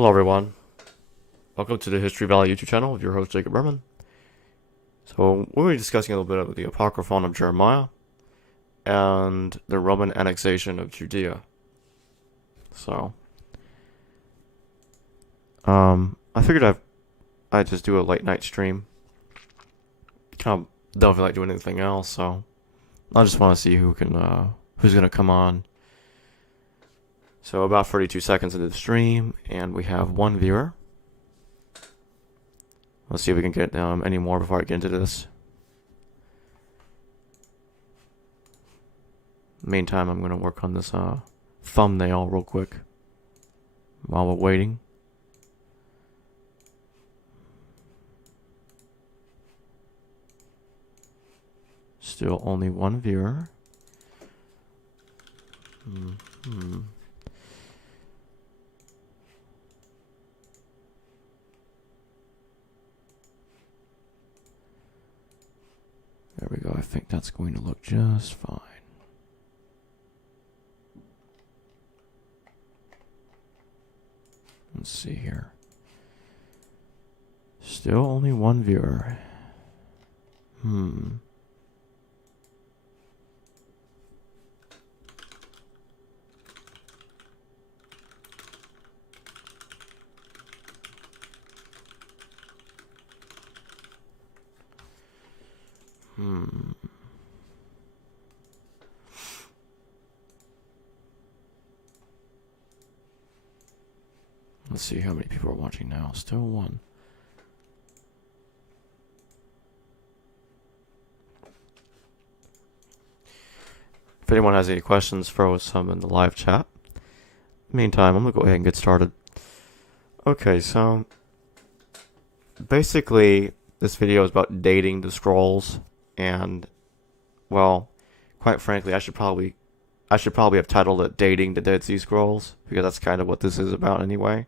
Hello everyone, welcome to the History Valley YouTube channel with your host Jacob Berman. So we'll be discussing a little bit of the Apocryphon of Jeremiah and the Roman annexation of Judea. So, I figured I'd just do a late night stream. Kind of don't feel like doing anything else, so I just want to see who's gonna come on. So about 32 seconds into the stream, and we have one viewer. Let's see if we can get any more before I get into this. Meantime, I'm going to work on this thumbnail real quick while we're waiting. Still only one viewer. There we go. I think that's going to look just fine. Let's see here. Still only one viewer. Let's see how many people are watching now. Still one. If anyone has any questions, throw some in the live chat. Meantime, I'm going to go ahead and get started. Okay, so basically this video is about dating the scrolls, and well, quite frankly, I should probably have titled it Dating the Dead Sea Scrolls, because that's kind of what this is about anyway.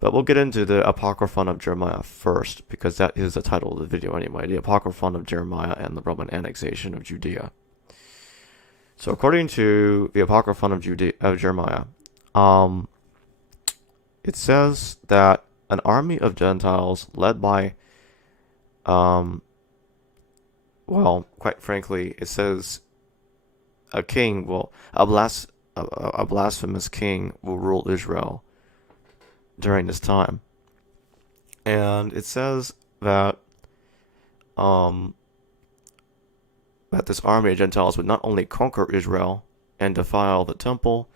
But we'll get into the Apocryphon of Jeremiah first, because that is the title of the video anyway. The Apocryphon of Jeremiah and the Roman annexation of Judea. So according to the Apocryphon of Jeremiah, it says that an army of Gentiles led by, well, quite frankly, it says a king will, a blasphemous king will rule Israel during this time. And it says that that this army of Gentiles would not only conquer Israel and defile the temple,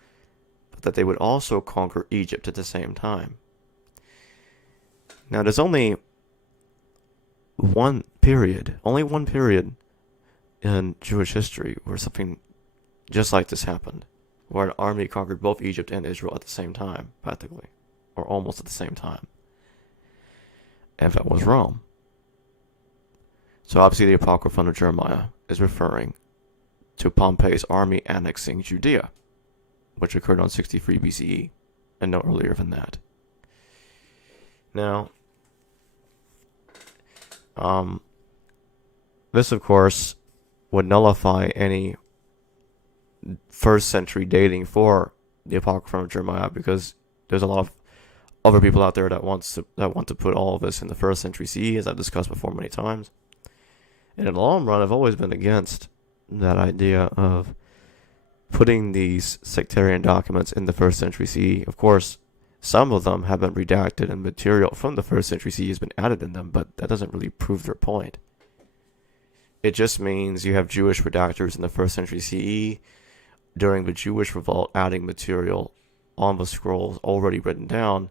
but that they would also conquer Egypt at the same time. Now, there's only one period in Jewish history where something just like this happened, where an army conquered both Egypt and Israel at the same time, practically, or almost at the same time. And that was Rome. So obviously the Apocryphon of Jeremiah is referring to Pompey's army annexing Judea, which occurred on 63 BCE, and no earlier than that. Now, this of course would nullify any first century dating for the Apocryphon of Jeremiah, because there's a lot of other people out there that want to put all of this in the first century CE, as I've discussed before many times. And in the long run, I've always been against that idea of putting these sectarian documents in the first century CE. Of course, some of them have been redacted and material from the first century CE has been added in them, but that doesn't really prove their point. It just means you have Jewish redactors in the first century CE during the Jewish revolt adding material on the scrolls already written down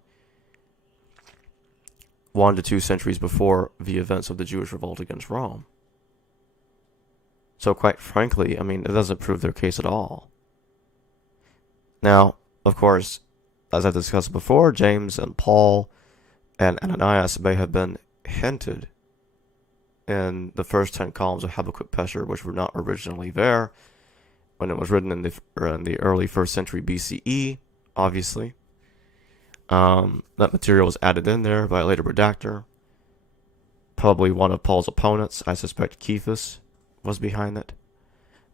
1 to 2 centuries before the events of the Jewish revolt against Rome. So quite frankly, I mean, it doesn't prove their case at all. Now, of course, as I've discussed before, James and Paul and Ananias may have been hinted in the first 10 columns of Habakkuk Pesher, which were not originally there when it was written in the early 1st century BCE, obviously. That material was added in there by a later redactor. Probably one of Paul's opponents. I suspect Cephas was behind it.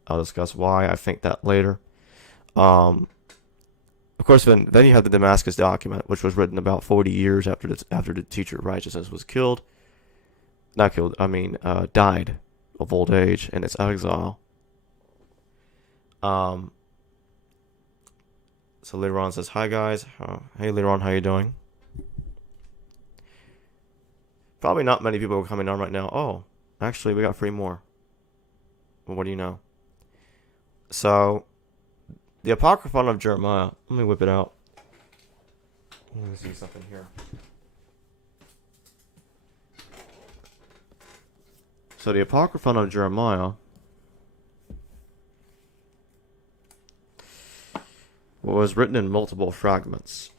I'll discuss why I think that later. Of course, then you have the Damascus document, which was written about 40 years after the teacher of righteousness was killed. Not killed, I mean, died of old age in its exile. Um, so later on says, "Hi guys, hey later on, how you doing?" Probably not many people are coming on right now. Oh, actually, we got 3 more. Well, what do you know? So, the Apocryphon of Jeremiah. Let me whip it out. Let me see something here. So, the Apocryphon of Jeremiah was written in multiple fragments,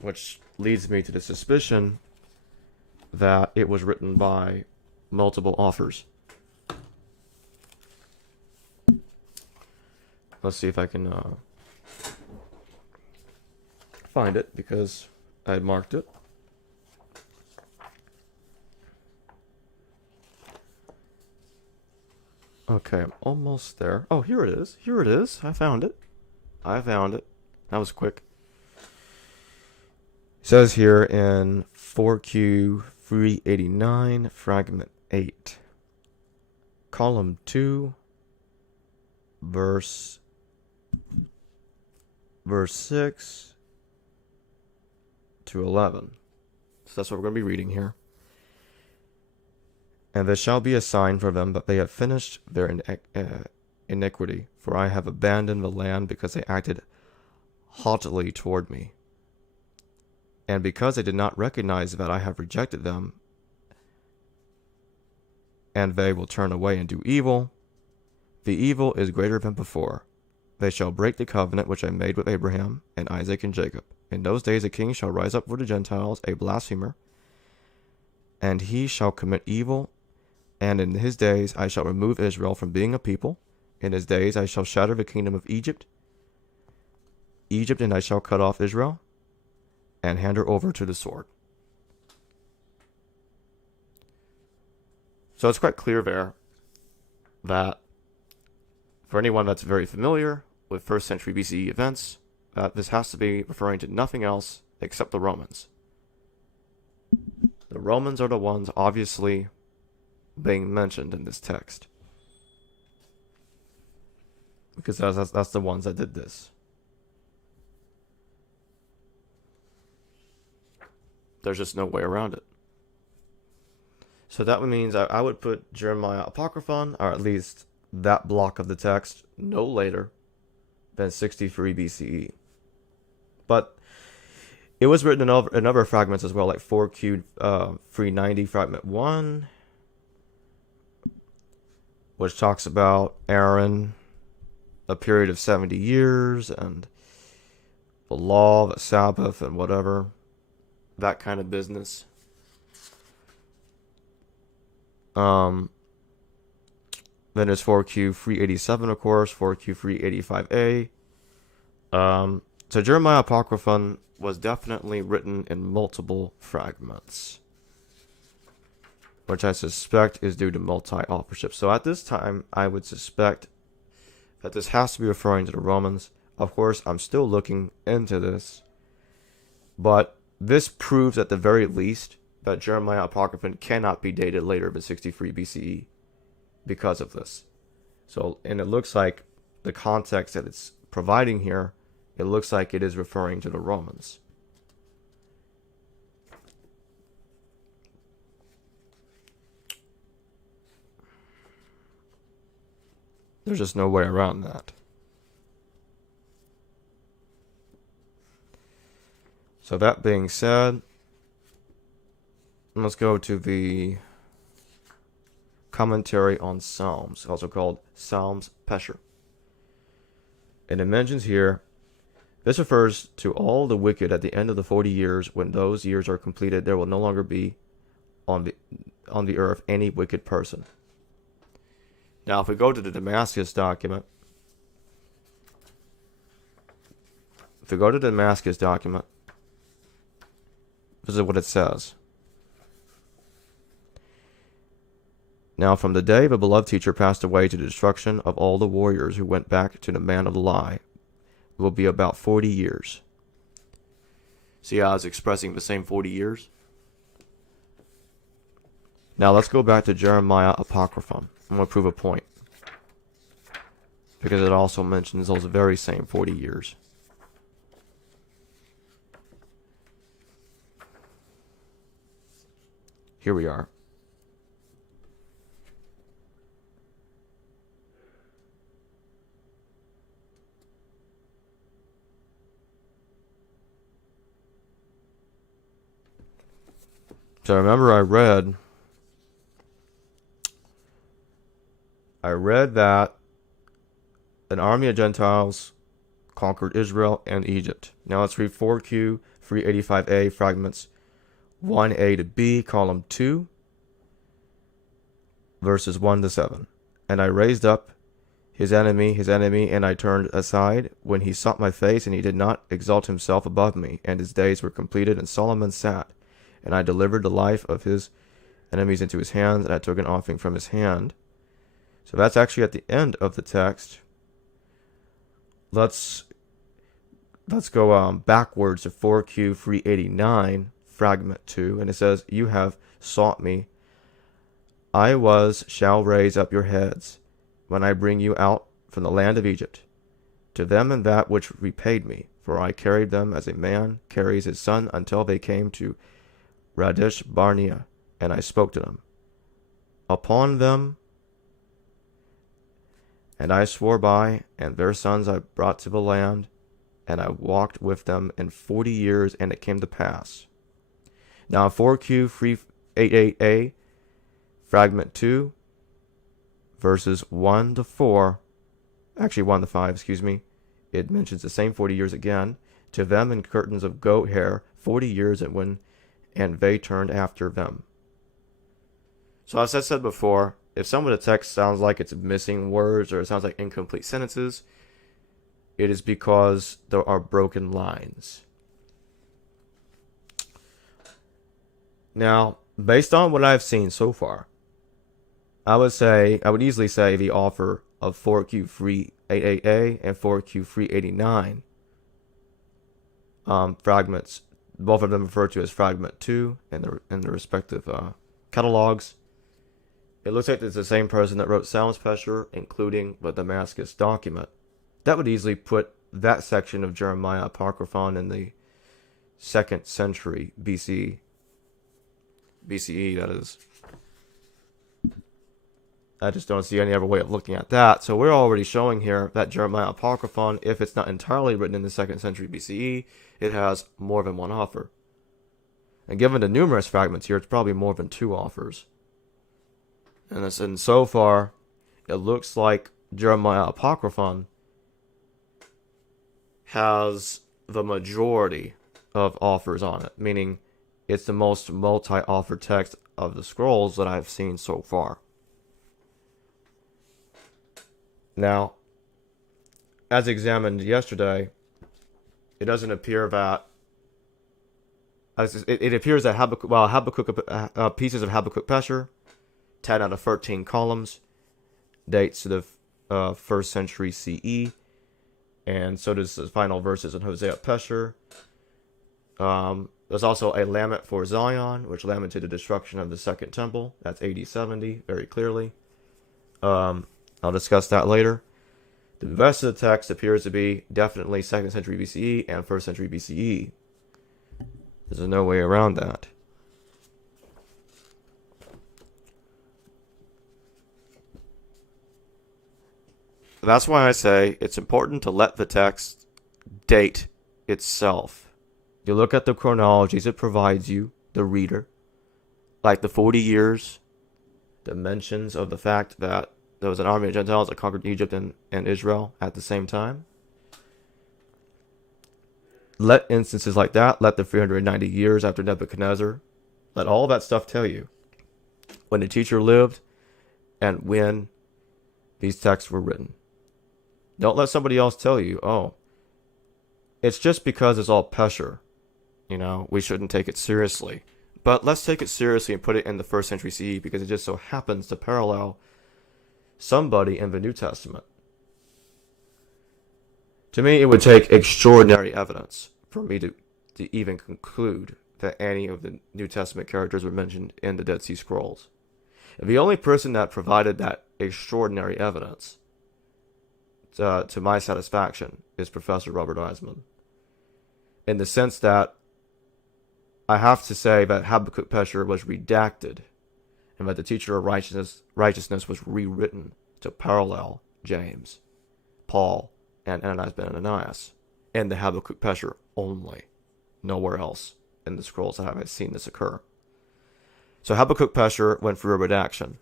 which leads me to the suspicion that it was written by multiple authors. Let's see if I can find it, because I had marked it. Okay, I'm almost there. Oh, here it is. Here it is. I found it. That was quick. It says here in 4Q 389, fragment 8, column 2, verse 6 to 11. So that's what we're going to be reading here. "And there shall be a sign for them that they have finished their iniquity, for I have abandoned the land because they acted haughtily toward me. And because they did not recognize that I have rejected them, and they will turn away and do evil, the evil is greater than before. They shall break the covenant which I made with Abraham and Isaac and Jacob. In those days a king shall rise up for the Gentiles, a blasphemer, and he shall commit evil. And in his days I shall remove Israel from being a people. In his days I shall shatter the kingdom of Egypt, and I shall cut off Israel, and hand her over to the sword." So it's quite clear there that for anyone that's very familiar with 1st century BCE events, that this has to be referring to nothing else except the Romans. The Romans are the ones obviously being mentioned in this text, because that's the ones that did this. There's just no way around it. So that means I would put Jeremiah Apocryphon, or at least that block of the text, no later than 63 BCE. But it was written in other fragments as well, like 4Q 390 fragment 1, which talks about Aaron, a period of 70 years, and the law, the Sabbath, and whatever. That kind of business. Then there's 4Q 387, of course, 4Q 385a. So Jeremiah Apocryphon was definitely written in multiple fragments, which I suspect is due to multi-authorship. So at this time, I would suspect that this has to be referring to the Romans. Of course, I'm still looking into this, but this proves at the very least that Jeremiah Apocryphon cannot be dated later than 63 BCE because of this. So, and it looks like the context that it's providing here, it looks like it is referring to the Romans. There's just no way around that. So that being said, let's go to the commentary on Psalms, also called Psalms Pesher. And it mentions here, this refers to all the wicked at the end of the 40 years. When those years are completed, there will no longer be on the earth any wicked person. Now, if we go to the Damascus document, this is what it says. Now, from the day the beloved teacher passed away to the destruction of all the warriors who went back to the man of the lie, will be about 40 years. See how it's expressing the same 40 years? Now let's go back to Jeremiah Apocryphon. I'm going to prove a point, because it also mentions those very same 40 years. Here we are. So remember I read that an army of Gentiles conquered Israel and Egypt. Now let's read 4Q 385A fragments 1A to B, column 2, verses 1 to 7. And I raised up his enemy, and I turned aside when he sought my face, and he did not exalt himself above me. And his days were completed, and Solomon sat. And I delivered the life of his enemies into his hands, and I took an offering from his hand. So that's actually at the end of the text. Let's go backwards to 4Q 389, fragment 2, and it says, "You have sought me. I shall raise up your heads when I bring you out from the land of Egypt, to them and that which repaid me. For I carried them as a man carries his son until they came to Kadesh Barnea, and I spoke to them upon them, and I swore by, and their sons I brought to the land, and I walked with them in 40 years, and it came to pass." Now 4Q 388A, fragment 2, verses 1 to 4, actually 1 to 5, excuse me, it mentions the same 40 years again. "To them in curtains of goat hair 40 years, and they turned after them." So as I said before, if some of the text sounds like it's missing words or it sounds like incomplete sentences, it is because there are broken lines. Now, based on what I've seen so far, I would easily say the author of 4Q 388A and 4Q 389 fragments, both of them referred to as fragment 2 in the respective catalogs. It looks like it's the same person that wrote Sounds Pesher, including the Damascus document. That would easily put that section of Jeremiah Apocryphon in the 2nd century BCE, that is. I just don't see any other way of looking at that. So we're already showing here that Jeremiah Apocryphon, if it's not entirely written in the 2nd century BCE, it has more than one author. And given the numerous fragments here, it's probably more than 2 authors. And so far, it looks like Jeremiah Apocryphon has the majority of authors on it, meaning it's the most multi-author text of the scrolls that I've seen so far. Now, as examined yesterday, it doesn't appear that it appears that Habakkuk, pieces of Habakkuk Pesher, 10 out of 13 columns, dates to the 1st century CE, and so does the final verses in Hosea Pesher. There's also a lament for Zion, which lamented the destruction of the Second Temple. That's AD 70, very clearly. I'll discuss that later. The rest of the text appears to be definitely 2nd century BCE and 1st century BCE. There's no way around that. That's why I say it's important to let the text date itself. You look at the chronologies it provides you, the reader, like the 40 years, the mentions of the fact that there was an army of Gentiles that conquered Egypt and Israel at the same time. Let instances like that, let the 390 years after Nebuchadnezzar, let all that stuff tell you when the teacher lived and when these texts were written. Don't let somebody else tell you, oh, it's just because it's all Pesher, we shouldn't take it seriously. But let's take it seriously and put it in the 1st century CE because it just so happens to parallel somebody in the New Testament. To me, it would take extraordinary evidence for me to even conclude that any of the New Testament characters were mentioned in the Dead Sea Scrolls. And the only person that provided that extraordinary evidence to my satisfaction is Professor Robert Eisman, in the sense that I have to say that Habakkuk Pesher was redacted and that the teacher of righteousness was rewritten to parallel James, Paul, and Ananias ben Ananias in the Habakkuk Pesher only. Nowhere else in the scrolls have I seen this occur. So Habakkuk Pesher went through a redaction.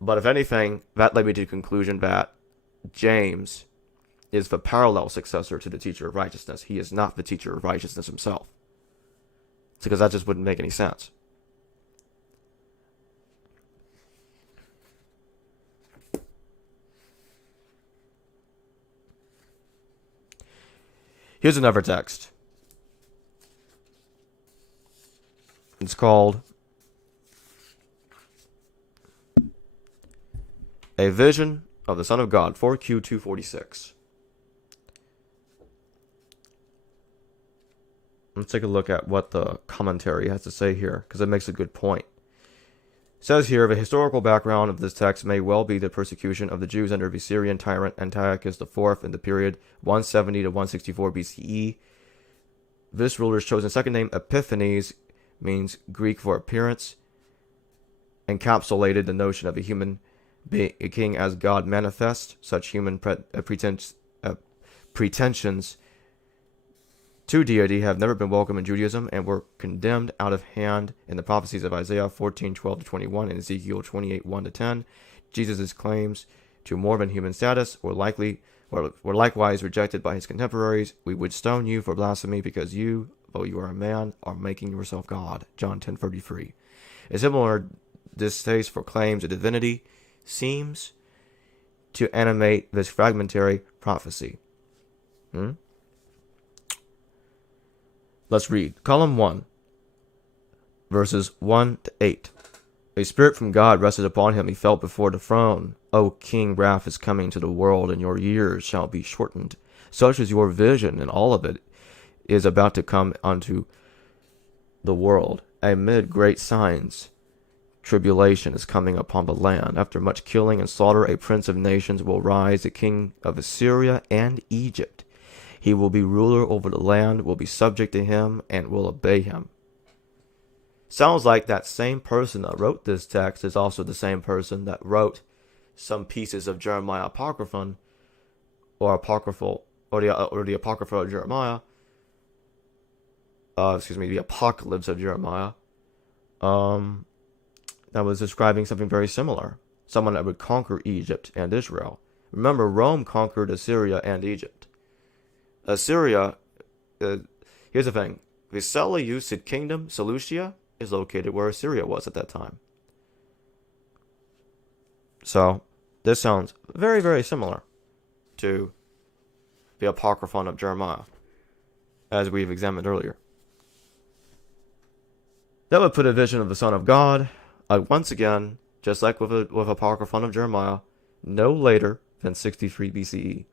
But if anything, that led me to the conclusion that James is the parallel successor to the teacher of righteousness. He is not the teacher of righteousness himself. It's because that just wouldn't make any sense. Here's another text. It's called A Vision of the Son of God, 4Q246. Let's take a look at what the commentary has to say here, because it makes a good point. It says here, the historical background of this text may well be the persecution of the Jews under the Syrian tyrant Antiochus IV in the period 170 to 164 BCE. This ruler's chosen second name, Epiphanes, means Greek for appearance, encapsulated the notion of a human being, a king as God manifest. Such human pretensions to deity have never been welcome in Judaism and were condemned out of hand in the prophecies of Isaiah 14:12-21 and Ezekiel 28:1-10. Jesus' claims to more than human status were likewise rejected by his contemporaries. We would stone you for blasphemy because you, though you are a man, are making yourself God. John 10:33. A similar distaste for claims of divinity seems to animate this fragmentary prophecy. Let's read. Column 1, verses 1-8. A spirit from God rested upon him. He felt before the throne. O King, wrath is coming to the world, and your years shall be shortened. Such is your vision, and all of it is about to come unto the world. Amid great signs, tribulation is coming upon the land. After much killing and slaughter, a prince of nations will rise, the king of Assyria and Egypt. He will be ruler over the land, will be subject to him, and will obey him. Sounds like that same person that wrote this text is also the same person that wrote some pieces of Jeremiah Apocryphon, or the Apocrypha of Jeremiah. The Apocalypse of Jeremiah. That was describing something very similar. Someone that would conquer Egypt and Israel. Remember, Rome conquered Assyria and Egypt. Assyria, here's the thing. The Seleucid kingdom, Seleucia, is located where Assyria was at that time. So, this sounds very, very similar to the Apocryphon of Jeremiah, as we've examined earlier. That would put a vision of the Son of God, once again, just like with Apocryphon of Jeremiah, no later than 63 BCE.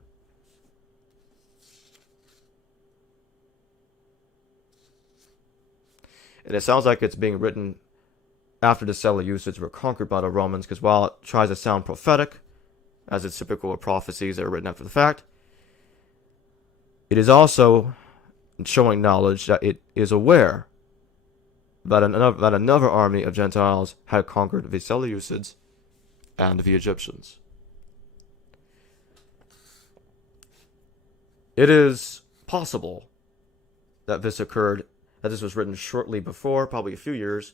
And it sounds like it's being written after the Seleucids were conquered by the Romans, because while it tries to sound prophetic, as it's typical of prophecies that are written after the fact, it is also showing knowledge that it is aware that another army of Gentiles had conquered the Seleucids and the Egyptians. It is possible that this was written shortly before, probably a few years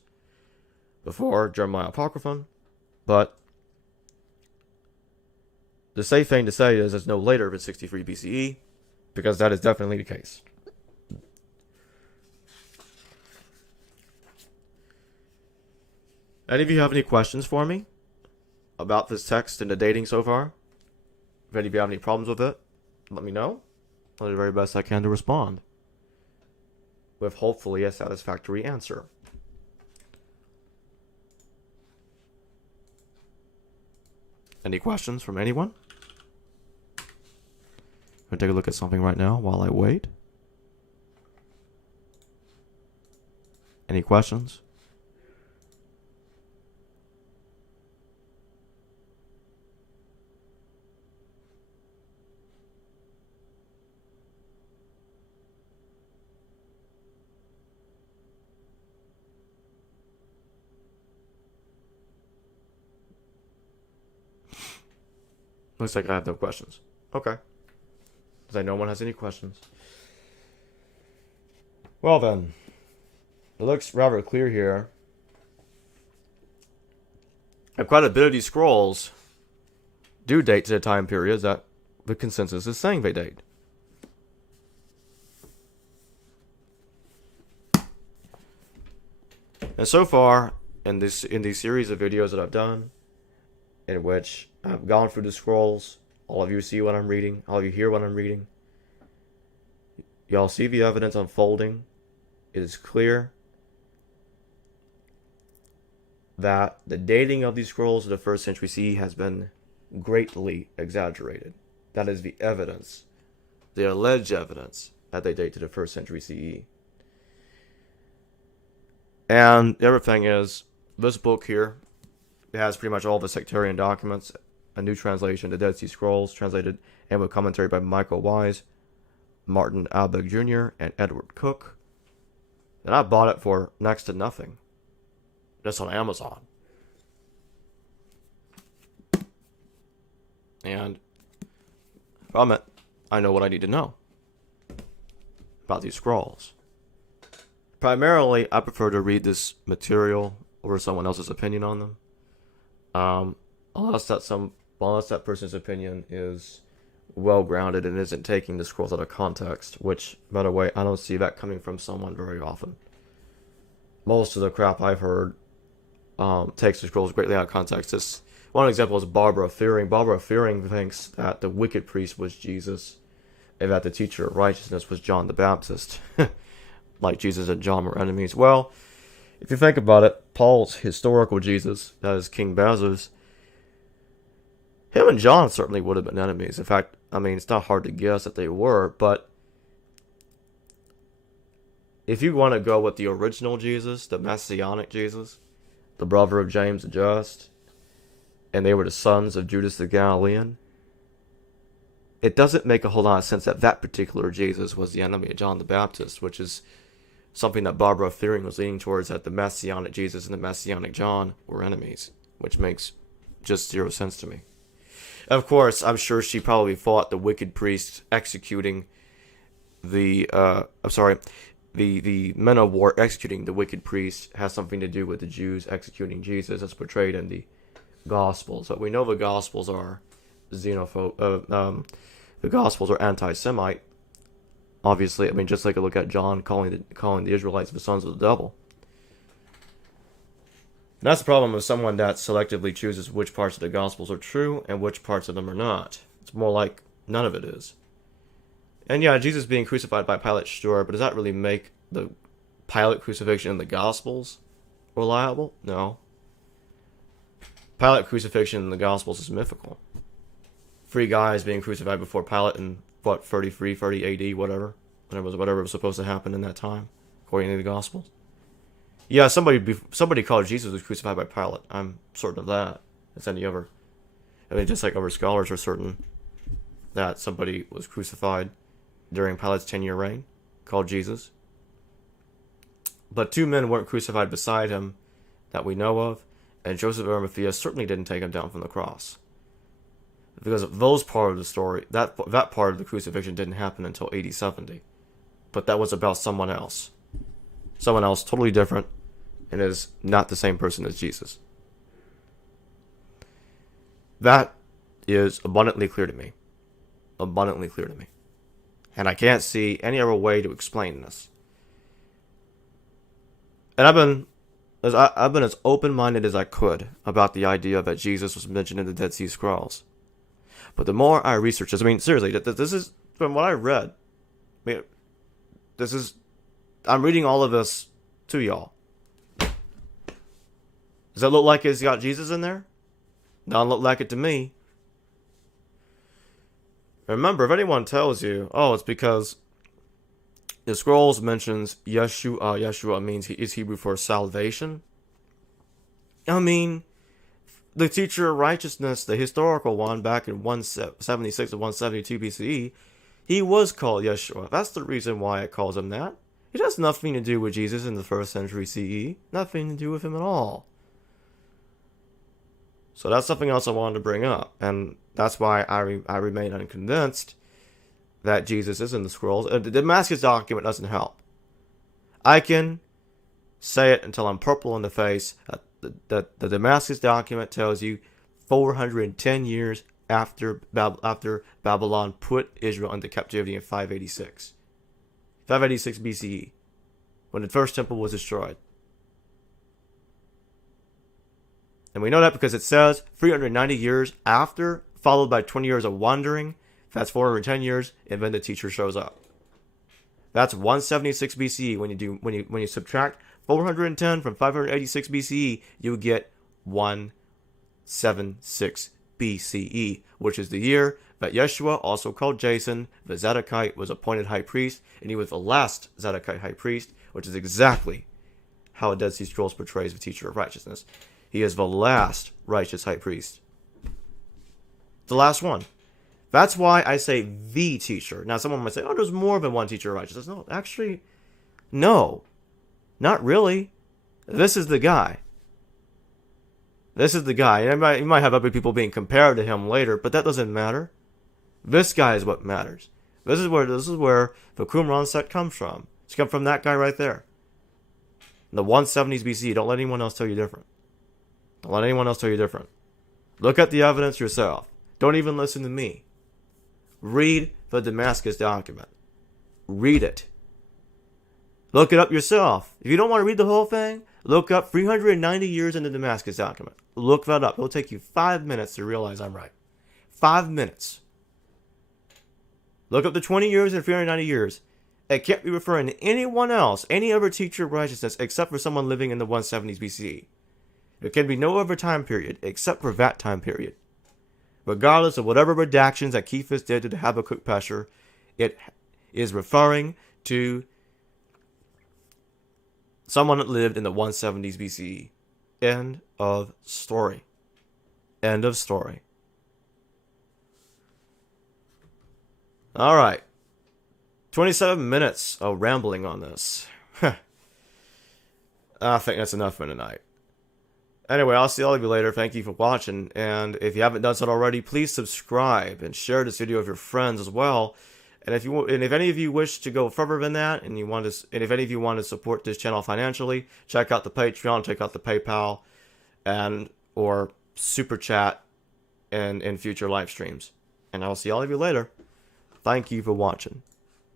before Jeremiah Apocryphon, but the safe thing to say is it's no later than 63 BCE, because that is definitely the case. Any of you have any questions for me about this text and the dating so far? If any of you have any problems with it, let me know. I'll do the very best I can to respond with hopefully a satisfactory answer. Any questions from anyone? going to take a look at something right now while I wait. Any questions? Looks like I have no questions. Okay. Does no one has any questions? Well then, it looks rather clear here. And quite a bit of these scrolls do date to the time periods that the consensus is saying they date. And so far, in these series of videos that I've done, in which I've gone through the scrolls, all of you see what I'm reading, all of you hear what I'm reading. Y'all see the evidence unfolding. It is clear that the dating of these scrolls to the 1st century CE has been greatly exaggerated. That is the evidence, the alleged evidence, that they date to the 1st century CE. And the other thing is, this book here, it has pretty much all the sectarian documents, a new translation, the Dead Sea Scrolls, translated and with commentary by Michael Wise, Martin Abegg Jr., and Edward Cook. And I bought it for next to nothing, just on Amazon. And from it, I know what I need to know about these scrolls. Primarily, I prefer to read this material over someone else's opinion on them. Unless that person's opinion is well grounded and isn't taking the scrolls out of context, which, by the way, I don't see that coming from someone very often. Most of the crap I've heard takes the scrolls greatly out of context. One example is Barbara Fearing. Barbara Fearing thinks that the wicked priest was Jesus, and that the teacher of righteousness was John the Baptist. Like Jesus and John were enemies. Well, if you think about it, Paul's historical Jesus, that is King Bazos, him and John certainly would have been enemies. In fact, I mean, it's not hard to guess that they were, but if you want to go with the original Jesus, the Messianic Jesus, the brother of James the Just, and they were the sons of Judas the Galilean, it doesn't make a whole lot of sense that that particular Jesus was the enemy of John the Baptist, which is something that Barbara Fearing was leaning towards, that the Messianic Jesus and the Messianic John were enemies, which makes just zero sense to me. Of course, I'm sure she probably thought the wicked priest executing the men of war executing the wicked priest has something to do with the Jews executing Jesus, as portrayed in the Gospels. But we know the Gospels are xenophobe. The Gospels are anti-Semite. Obviously, I mean, just like a look at John calling the Israelites the sons of the devil. And that's the problem with someone that selectively chooses which parts of the Gospels are true and which parts of them are not. It's more like none of it is. And yeah, Jesus being crucified by Pilate, sure, but does that really make the Pilate crucifixion in the Gospels reliable? No. Pilate crucifixion in the Gospels is mythical. 3 guys being crucified before Pilate in, 33, 30 AD, whatever was supposed to happen in that time, according to the Gospels. Yeah, somebody called Jesus was crucified by Pilate. I'm certain of that. As any other, I mean, just like other scholars are certain that somebody was crucified during Pilate's 10-year reign, called Jesus. But 2 men weren't crucified beside him that we know of, and Joseph of Arimathea certainly didn't take him down from the cross. Because of those part of the story, that part of the crucifixion didn't happen until AD 70. But that was about someone else. Someone else totally different, and is not the same person as Jesus. That is abundantly clear to me. Abundantly clear to me. And I can't see any other way to explain this. And I've been as open-minded as I could about the idea that Jesus was mentioned in the Dead Sea Scrolls. But the more I research this, I mean, seriously, this is, from what I read, I mean, I'm reading all of this to y'all. Does that look like it's got Jesus in there? Doesn't look like it to me. Remember, if anyone tells you, oh, it's because the scrolls mentions Yeshua, Yeshua means is Hebrew for salvation. I mean, the teacher of righteousness, the historical one, back in 176 to 172 BCE, he was called Yeshua. That's the reason why it calls him that. It has nothing to do with Jesus in the 1st century CE. Nothing to do with him at all. So that's something else I wanted to bring up. And that's why I remain unconvinced that Jesus is in the scrolls. The Damascus document doesn't help. I can say it until I'm purple in the face. The Damascus document tells you 410 years after Babylon put Israel into captivity in 586. 586 BCE, when the first temple was destroyed. And we know that because it says 390 years after, followed by 20 years of wandering. That's 410 years, and then the teacher shows up. That's 176 BCE. When you subtract 410 from 586 BCE, you get 176 BCE, which is the year that Yeshua, also called Jason, the Zadokite, was appointed high priest, and he was the last Zadokite high priest, which is exactly how a Dead Sea Scrolls portrays the teacher of righteousness. He is the last righteous high priest. The last one. That's why I say the teacher. Now, someone might say, oh, there's more than one teacher of righteousness. No, actually, no. Not really. This is the guy. This is the guy. And you might have other people being compared to him later, but that doesn't matter. This guy is what matters. This is where the Qumran sect comes from. It's come from that guy right there. In the 170s BC. Don't let anyone else tell you different. Don't let anyone else tell you different. Look at the evidence yourself. Don't even listen to me. Read the Damascus document. Read it. Look it up yourself. If you don't want to read the whole thing, look up 390 years in the Damascus document. Look that up. It'll take you 5 minutes to realize I'm right. 5 minutes. Look up the 20 years and 390 years. It can't be referring to anyone else, any other teacher of righteousness, except for someone living in the 170s BCE. There can be no other time period except for that time period. Regardless of whatever redactions that Kephas did to the Habakkuk Pesher, it is referring to someone that lived in the 170s BCE. End of story. End of story. All right. 27 minutes of rambling on this. I think that's enough for tonight. Anyway, I'll see all of you later. Thank you for watching. And if you haven't done so already, please subscribe and share this video with your friends as well. And if any of you wish to go further than that, and if any of you want to support this channel financially, check out the Patreon, check out the PayPal, or Super Chat in future live streams. And I'll see all of you later. Thank you for watching.